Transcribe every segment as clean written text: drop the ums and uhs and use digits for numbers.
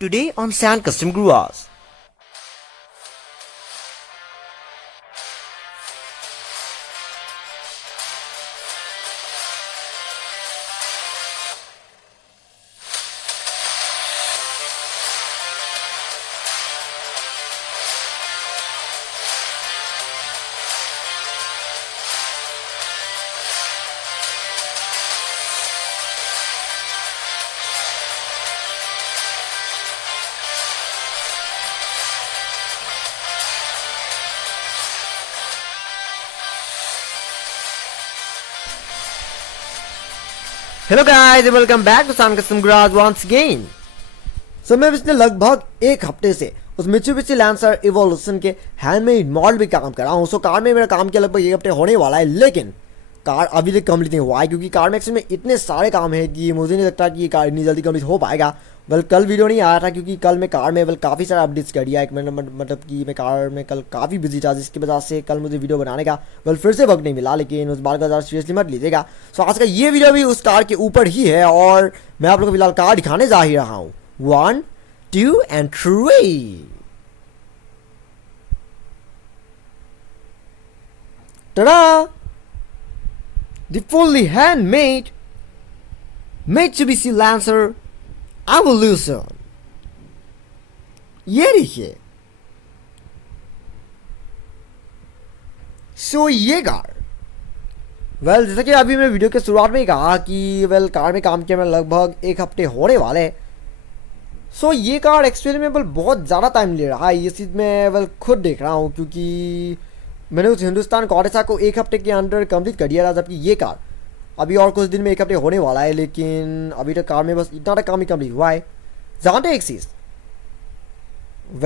Today on Sand Custom Grooves. Hello guys and welcome back to Sand Custom Grooves once again. मैं पिछले लगभग एक हफ्ते से उस मित्सुबिशी लैंसर इवोल्यूशन के हैंडमेड मॉडल भी काम कर रहा हूँ. कार में मेरा काम के लगभग एक हफ्ते होने वाला है, लेकिन कार अभी तक कंप्लीट नहीं हुआ है क्योंकि कार में में इतने सारे काम है कि मुझे नहीं लगता कि ये कार इतनी जल्दी कंप्लीट हो पाएगा. कल वीडियो नहीं आया था क्योंकि कल मैं कार में काफ़ी सारे अपडेट्स कर दिया. एक मतलब कि मैं कार में कल काफ़ी बिजी था, जिसकी वजह से कल मुझे वीडियो बनाने का फिर से वक्त नहीं मिला. लेकिन उस बार का ज़्यादा सीरियसली मत लीजिएगा. आज का ये वीडियो भी उस कार के ऊपर ही है और मैं आप लोगों को फिलहाल कार दिखाने जा ही रहा हूँ. 1, 2 and 3. Ta-da! The fully handmade Mitsubishi Lancer Evolution. ये देखिए. ये कार जैसा कि अभी मैं वीडियो के शुरुआत में ही कहा कि कार में काम किया मैं लगभग एक हफ्ते होने वाले. ये कार एक्चुअली में बहुत ज़्यादा टाइम ले रहा है. ये चीज़ मैं खुद देख रहा हूँ क्योंकि मैंने उस हिंदुस्तान कॉडेसा को एक हफ्ते के अंदर कंप्लीट कर दिया था, जबकि ये कार अभी और कुछ दिन में एक हफ्ते होने वाला है. लेकिन अभी तक कार में बस इतना तक काम ही कंप्लीट हुआ है. जानते एक चीज़,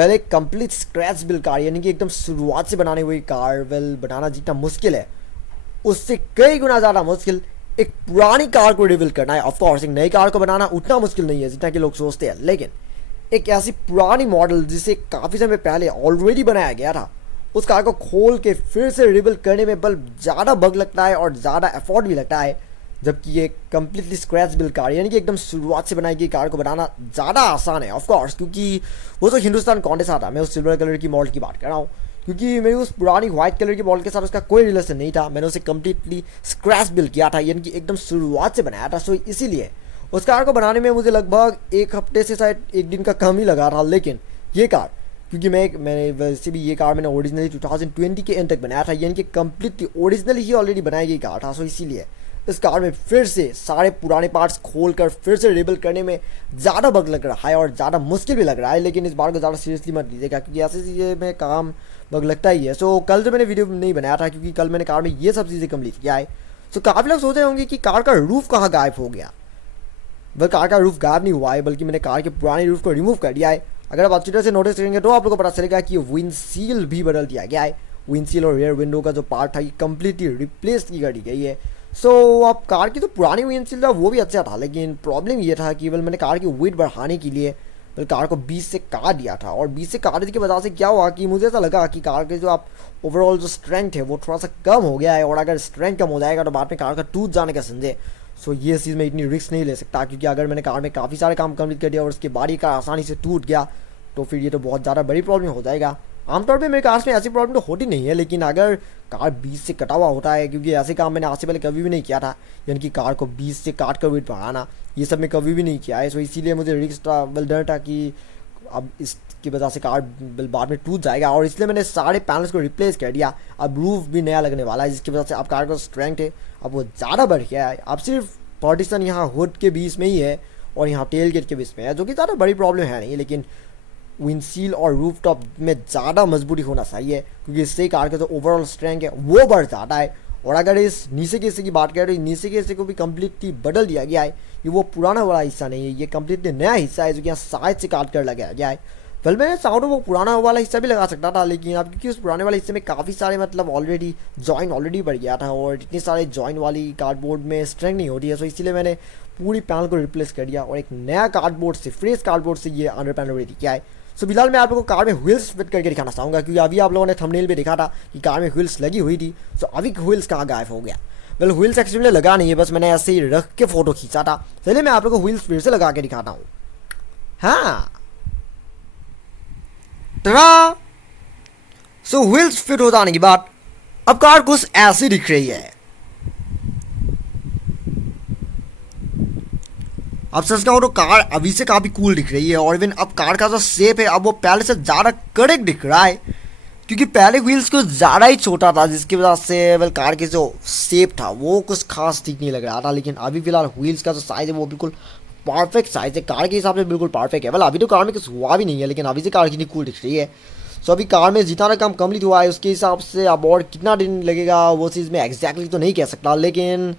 एक कंप्लीट स्क्रैच बिल्ड कार यानी कि एकदम शुरुआत से बनाने हुई कार बनाना जितना मुश्किल है उससे कई गुना ज़्यादा मुश्किल एक पुरानी कार को रिबिल्ड करना है. ऑफकोर्स एक नई कार को बनाना उतना मुश्किल नहीं है जितना कि लोग सोचते हैं, लेकिन एक ऐसी पुरानी मॉडल जिसे काफ़ी समय पहले ऑलरेडी बनाया गया था उस कार को खोल के फिर से रिबिल्ड करने में ज़्यादा बग लगता है और ज़्यादा एफर्ट भी लगता है. जबकि ये कम्प्लीटली स्क्रैच बिल्ड कार यानी कि एकदम शुरुआत से बनाई गई कार को बनाना ज़्यादा आसान है. ऑफकोर्स क्योंकि वो तो हिंदुस्तान कॉन्डेसा था. मैं उस सिल्वर कलर की मॉडल की बात कर रहा हूँ क्योंकि मेरी उस पुरानी व्हाइट कलर की मॉडल के साथ उसका कोई रिलेशन नहीं था. मैंने उसे कम्प्लीटली स्क्रैच बिल्ड किया था यानी कि एकदम शुरुआत से बनाया था. इसीलिए उस कार को बनाने में मुझे लगभग एक हफ्ते से शायद एक दिन का कम ही लगा था. लेकिन ये कार क्योंकि मैंने वैसे भी ये कार मैंने ओरिजिनली 2020 के एंड तक बनाया था यानी कि कम्प्लीटली ओरिजिनली ही ऑलरेडी बनाई गई कार था. इसीलिए इस कार में फिर से सारे पुराने पार्ट्स खोलकर फिर से रिबिल्ड करने में ज़्यादा वक्त लग रहा है और ज़्यादा मुश्किल भी लग रहा है. लेकिन इस बार को ज़्यादा सीरियसली मत लीजिएगा क्योंकि ऐसी चीज़ें में काम वक्त लगता ही है. कल जो मैंने वीडियो नहीं बनाया था क्योंकि कल मैंने कार में ये सब चीज़ें कंप्लीट किया है. काफ़ी लोग सोच रहे होंगे कि कार का रूफ कहाँ गायब हो गया. कार का रूफ गायब नहीं हुआ है, बल्कि मैंने कार के पुराने रूफ को रिमूव कर दिया है. अगर आप अच्छी तरह से नोटिस करेंगे तो आप लोगों को पता चलेगा कि विंडशील्ड भी बदल दिया गया है. विंडशील्ड और रियर विंडो का जो पार्ट था ये कम्प्लीटली रिप्लेस की कर दी गई है. अब कार की तो पुरानी विंडशील्ड था वो भी अच्छा था, लेकिन प्रॉब्लम ये था कि मैंने कार की वेट बढ़ाने के लिए कार को 20 से काट दिया था. और 20 से काटने की वजह से क्या हुआ कि मुझे ऐसा लगा कि कार के जो आप ओवरऑल जो स्ट्रेंथ है वो थोड़ा सा कम हो गया है. और अगर स्ट्रेंथ कम हो जाएगा तो बाद में कार का टूट जाने का संदेह. ये चीज़ में इतनी रिस्क नहीं ले सकता क्योंकि अगर मैंने कार में काफ़ी सारे काम कंप्लीट कर दिया और उसके बाद ही कार आसानी से टूट गया तो फिर ये तो बहुत ज़्यादा बड़ी प्रॉब्लम हो जाएगा. आमतौर पे मेरे कार में ऐसी प्रॉब्लम तो होती नहीं है, लेकिन अगर कार 20 से कटा हुआ होता है क्योंकि ऐसे काम मैंने आज से पहले कभी भी नहीं किया था यानी कि कार को 20 से काट कर वेट बढ़ाना ये सब मैं कभी भी नहीं किया है. इसीलिए मुझे रिस्क था डर था कि अब इसकी वजह से कार बाद में टूट जाएगा. और इसलिए मैंने सारे पैनल्स को रिप्लेस कर दिया. अब रूफ भी नया लगने वाला है जिसकी वजह से अब कार का स्ट्रेंथ है अब वो ज़्यादा बढ़ गया है. अब सिर्फ पार्टीशन यहाँ हुड के बीच में ही है और यहाँ टेल गेट के बीच में है, जो कि ज़्यादा बड़ी प्रॉब्लम है नहीं. लेकिन विंडशील्ड और रूफ टॉप में ज़्यादा मजबूती होना चाहिए क्योंकि इससे कार का जो ओवरऑल स्ट्रेंथ है वो बढ़ जाता है. और अगर इस नीचे के हिस्से की बात करें तो नीचे के हिस्से को भी कम्प्लीटली बदल दिया गया है. ये वो पुराना वाला हिस्सा नहीं है, ये कम्प्लीटली नया हिस्सा है जो कि यहाँ साइड से काट कर लगाया गया है. मैं चाहूँ तो वो पुराना वाला हिस्सा भी लगा सकता था, लेकिन अब क्योंकि उस पुराने वाले हिस्से में काफ़ी सारे ऑलरेडी जॉइन ऑलरेडी बढ़ गया था और इतने सारे जॉइन वाली कार्डबोर्ड में स्ट्रेंथ नहीं होती है. इसीलिए मैंने पूरी पैनल को रिप्लेस कर दिया और एक नया कार्डबोर्ड से फ्रेश कार्डबोर्ड से ये अंडर पैनल रेडी किया है. फिलहाल मैं आप लोगों को कार में व्हील्स फिट करके दिखाना चाहूँगा क्योंकि अभी आप लोगों ने थंबनेल पे देखा था कि कार में व्हील्स लगी हुई थी. अभी व्हील्स कहाँ गायब हो गया. व्हील्स एक्चुअली लगा नहीं है, बस मैंने ऐसे ही रख के फ़ोटो खींचा था. चलिए मैं आप लोगों को व्हील्स फिर से लगा के दिखाता हूँ. हाँ टरा। सो व्हील्स फिट हो जाने के बाद अब कार कुछ ऐसी दिख रही है। अब सच कहूँ तो कार अभी से काफी कूल दिख रही है, और इवन अब कार का जो शेप है अब वो पहले से ज्यादा करेक्ट दिख रहा है, क्योंकि पहले व्हील्स कुछ ज़्यादा ही छोटा था जिसकी वजह से वेल कार की जो शेप था वो कुछ खास ठीक नहीं लग रहा था। लेकिन अभी फिलहाल व्हील्स का जो साइज़ है वो बिल्कुल परफेक्ट साइज़ है, कार के हिसाब से बिल्कुल परफेक्ट है। वेल अभी तो कार में कुछ हुआ भी नहीं है, लेकिन अभी से कार कितनी कूल दिख रही है। सो अभी कार में जितना काम कम्प्लीट हुआ है उसके हिसाब से अब और कितना दिन लगेगा वो चीज़ मैं एग्जैक्टली तो नहीं कह सकता, लेकिन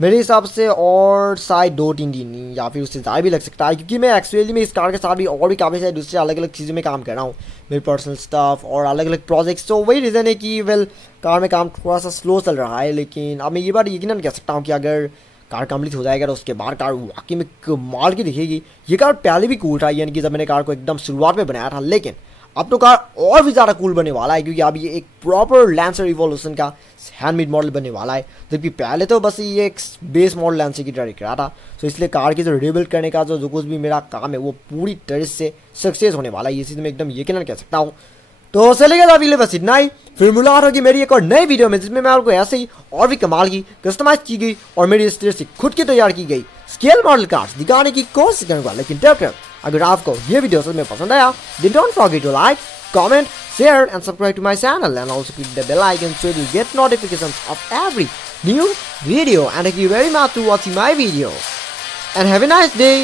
मेरे हिसाब से और शायद 2-3 दिन या फिर उससे ज़्यादा भी लग सकता है, क्योंकि मैं एक्चुअली में इस कार के साथ भी और भी काफ़ी सारे दूसरे अलग अलग चीज़ों में काम कर रहा हूँ, मेरे पर्सनल स्टफ और अलग अलग प्रोजेक्ट्स। तो वही रीज़न है कि वेल कार में काम थोड़ा सा स्लो चल रहा है। लेकिन अब मैं ये बात यकीनन कह सकता हूँ कि अगर कार कंप्लीट हो जाएगा तो उसके बाद कार वाकई में कमाल की दिखेगी। ये कार पहले भी कूल था, यानी कि जब मैंने कार को एकदम शुरुआत में बनाया था, लेकिन अब तो कार और भी ज़्यादा कूल बनने वाला है, क्योंकि अब ये एक प्रॉपर लैंसर इवोल्यूशन का हैंडमेड मॉडल बनने वाला है, जबकि पहले तो बस ये एक बेस मॉडल लैंसर की तरह दिख रहा था। तो इसलिए कार की जो रिबिल्ड करने का जो कुछ भी मेरा काम है वो पूरी तरह से सक्सेस होने वाला है, ये चीज़ मैं एकदम यकीनन कह सकता हूँ। तो चलेगा अभी ले बस इतना ही, फिर मुलाकात होगी मेरी एक और नई वीडियो में, जिसमें मैं आपको ऐसे ही और भी कमाल की कस्टमाइज की गई और मेरी इस तरह से खुद की तैयार की गई स्केल मॉडल कार्स दिखाने की कोशिश करूंगा। लेकिन तब अगर आपको ये वीडियो सच में पसंद आया, then don't forget to like, comment, share and subscribe to my channel, and also click the bell icon so you'll get notifications of every new video. And thank you very much for watching my video, and have a nice day.